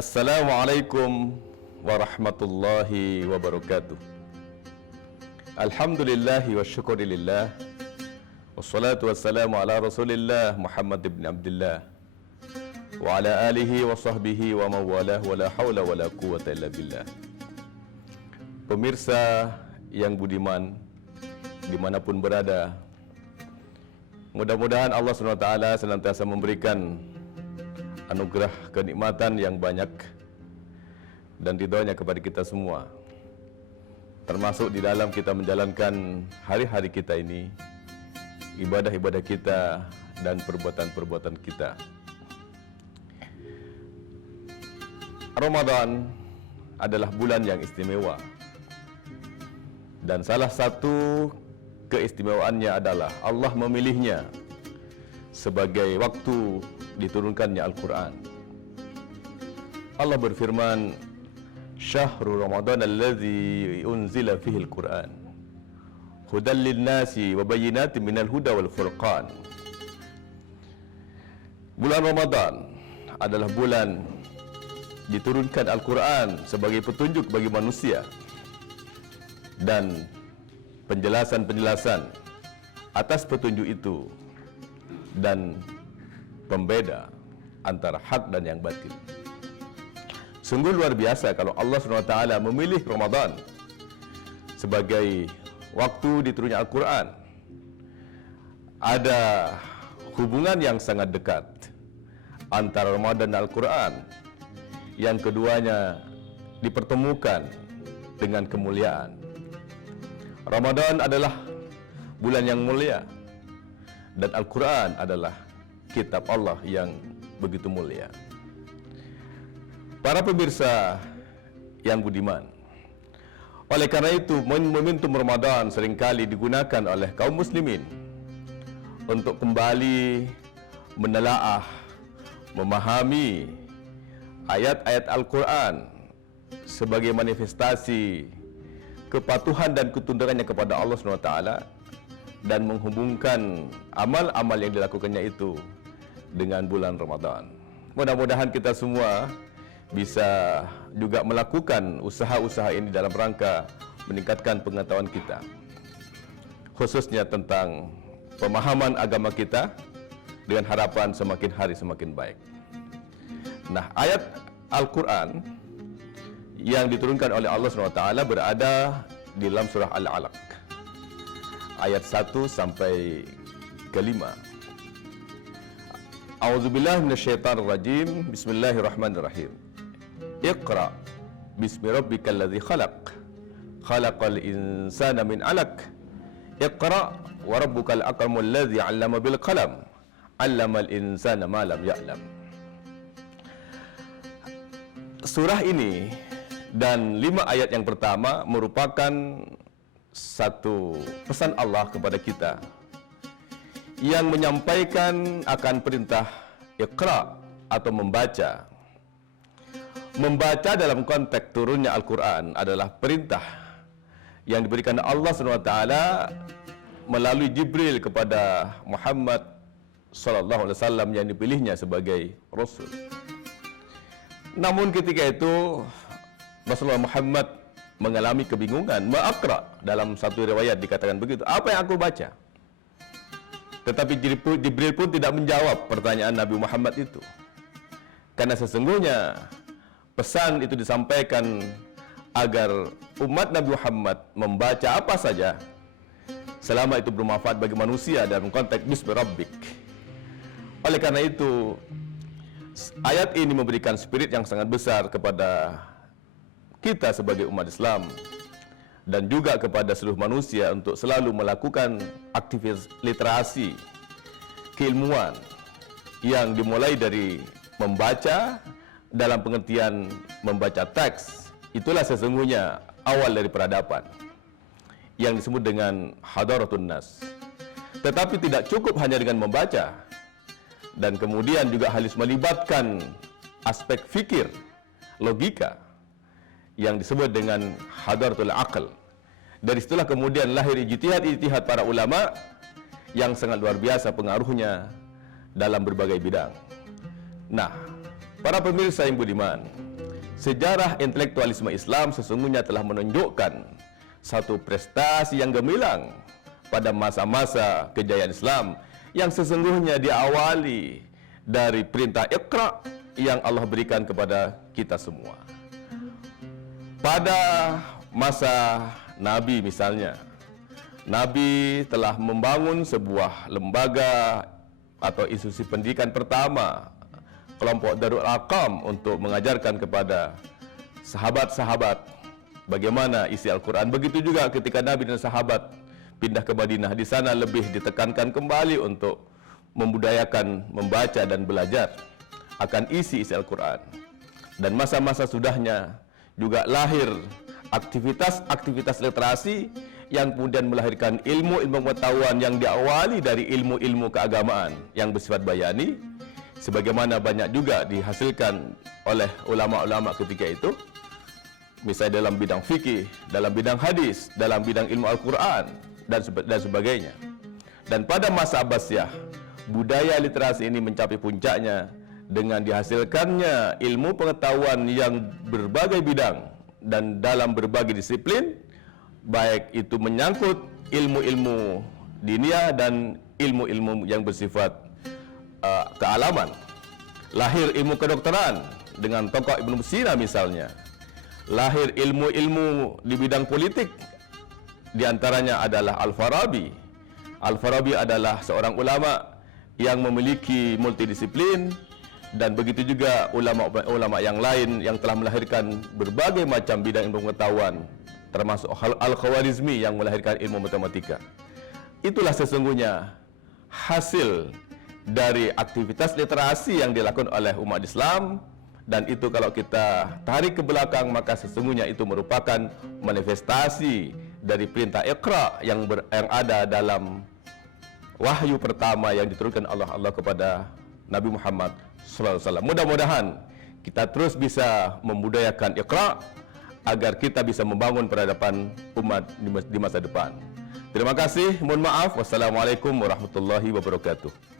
Assalamualaikum warahmatullahi wabarakatuh. Alhamdulillahi wa syukurilillah. Wassalatu wassalamu ala rasulillah Muhammad ibn Abdullah wa ala alihi wa sahbihi wa mawalah wa la hawla wa la quwata illa billah. Pemirsa yang budiman dimanapun berada, mudah-mudahan Allah SWT senantiasa memberikan anugerah kenikmatan yang banyak dan ridhonya kepada kita semua, termasuk di dalam kita menjalankan hari-hari kita ini, ibadah-ibadah kita dan perbuatan-perbuatan kita. Ramadan adalah bulan yang istimewa, dan salah satu keistimewaannya adalah Allah memilihnya sebagai waktu diturunkannya Al-Quran. Allah berfirman, Syahrul Ramadan alladzi unzila fihi Al-Quran hudan lin-nasi wa bayyinatin minal huda wal furqan. Bulan Ramadan adalah bulan diturunkan Al-Quran sebagai petunjuk bagi manusia dan penjelasan-penjelasan atas petunjuk itu dan pembeda antara hak dan yang batil. Sungguh luar biasa kalau Allah SWT memilih Ramadan sebagai waktu diturunnya Al-Quran. Ada hubungan yang sangat dekat antara Ramadan dan Al-Quran, yang keduanya dipertemukan dengan kemuliaan. Ramadan adalah bulan yang mulia, dan Al-Quran adalah kitab Allah yang begitu mulia. Para pemirsa yang budiman, oleh karena itu momentum Ramadan seringkali digunakan oleh kaum muslimin untuk kembali menelaah, memahami ayat-ayat Al-Quran sebagai manifestasi kepatuhan dan ketundukannya kepada Allah SWT, dan menghubungkan amal-amal yang dilakukannya itu dengan bulan Ramadan. Mudah-mudahan kita semua bisa juga melakukan usaha-usaha ini dalam rangka meningkatkan pengetahuan kita, khususnya tentang pemahaman agama kita, dengan harapan semakin hari semakin baik. Nah, ayat Al-Quran yang diturunkan oleh Allah SWT berada di dalam surah Al-Alaq, ayat 1 sampai ke 5. A'udzubillahi minasyaitonir rajim. Bismillahirrahmanirrahim. Iqra bismi rabbikal ladzi khalaq. Khalaqal insana min 'alaq. Iqra wa rabbukal akramul ladzi 'allama bil qalam. 'Allamal insana ma lam ya'lam. Surah ini dan 5 ayat yang pertama merupakan satu pesan Allah kepada kita yang menyampaikan akan perintah Iqra atau membaca. Membaca dalam konteks turunnya Al-Quran adalah perintah yang diberikan Allah SWT melalui Jibril kepada Muhammad SAW yang dipilihnya sebagai Rasul. Namun ketika itu Rasulullah Muhammad mengalami kebingungan. Ma'aqra, dalam satu riwayat dikatakan begitu, apa yang aku baca? Tetapi Jibril pun tidak menjawab pertanyaan Nabi Muhammad itu, karena sesungguhnya pesan itu disampaikan agar umat Nabi Muhammad membaca apa saja selama itu bermanfaat bagi manusia dalam konteks bismi rabbik. Oleh karena itu ayat ini memberikan spirit yang sangat besar kepada kita sebagai umat Islam dan juga kepada seluruh manusia untuk selalu melakukan aktivitas literasi keilmuan yang dimulai dari membaca dalam pengertian membaca teks. Itulah sesungguhnya awal dari peradaban yang disebut dengan hadaratun nas. Tetapi tidak cukup hanya dengan membaca, dan kemudian juga harus melibatkan aspek fikir, logika yang disebut dengan hadaratul aql. Dari situlah kemudian lahir ijtihad para ulama yang sangat luar biasa pengaruhnya dalam berbagai bidang. Nah, para pemirsa yang budiman, sejarah intelektualisme Islam sesungguhnya telah menunjukkan satu prestasi yang gemilang pada masa-masa kejayaan Islam yang sesungguhnya diawali dari perintah Iqra yang Allah berikan kepada kita semua. Pada masa Nabi misalnya, Nabi telah membangun sebuah lembaga atau institusi pendidikan pertama, kelompok Darul Arqam, untuk mengajarkan kepada sahabat-sahabat bagaimana isi Al-Quran. Begitu juga ketika Nabi dan sahabat pindah ke Madinah, di sana lebih ditekankan kembali untuk membudayakan membaca dan belajar akan isi Al-Quran. Dan masa-masa sudahnya juga lahir aktivitas-aktivitas literasi yang kemudian melahirkan ilmu-ilmu pengetahuan yang diawali dari ilmu-ilmu keagamaan yang bersifat bayani, sebagaimana banyak juga dihasilkan oleh ulama-ulama ketika itu, misalnya dalam bidang fikih, dalam bidang hadis, dalam bidang ilmu Al-Quran, dan sebagainya. Dan pada masa Abbasiyah, budaya literasi ini mencapai puncaknya dengan dihasilkannya ilmu pengetahuan yang berbagai bidang dan dalam berbagai disiplin, baik itu menyangkut ilmu-ilmu diniyah dan ilmu-ilmu yang bersifat kealaman. Lahir ilmu kedokteran dengan tokoh Ibnu Sina misalnya. Lahir ilmu-ilmu di bidang politik, di antaranya adalah Al-Farabi. Al-Farabi adalah seorang ulama yang memiliki multidisiplin, dan begitu juga ulama-ulama yang lain yang telah melahirkan berbagai macam bidang ilmu pengetahuan, termasuk Al-Khawarizmi yang melahirkan ilmu matematika. Itulah sesungguhnya hasil dari aktivitas literasi yang dilakukan oleh umat Islam, dan itu kalau kita tarik ke belakang maka sesungguhnya itu merupakan manifestasi dari perintah Iqra yang ada dalam wahyu pertama yang diturunkan Allah kepada Nabi Muhammad SAW. Mudah-mudahan kita terus bisa membudayakan Iqra agar kita bisa membangun peradaban umat di masa depan. Terima kasih, mohon maaf. Wassalamualaikum warahmatullahi wabarakatuh.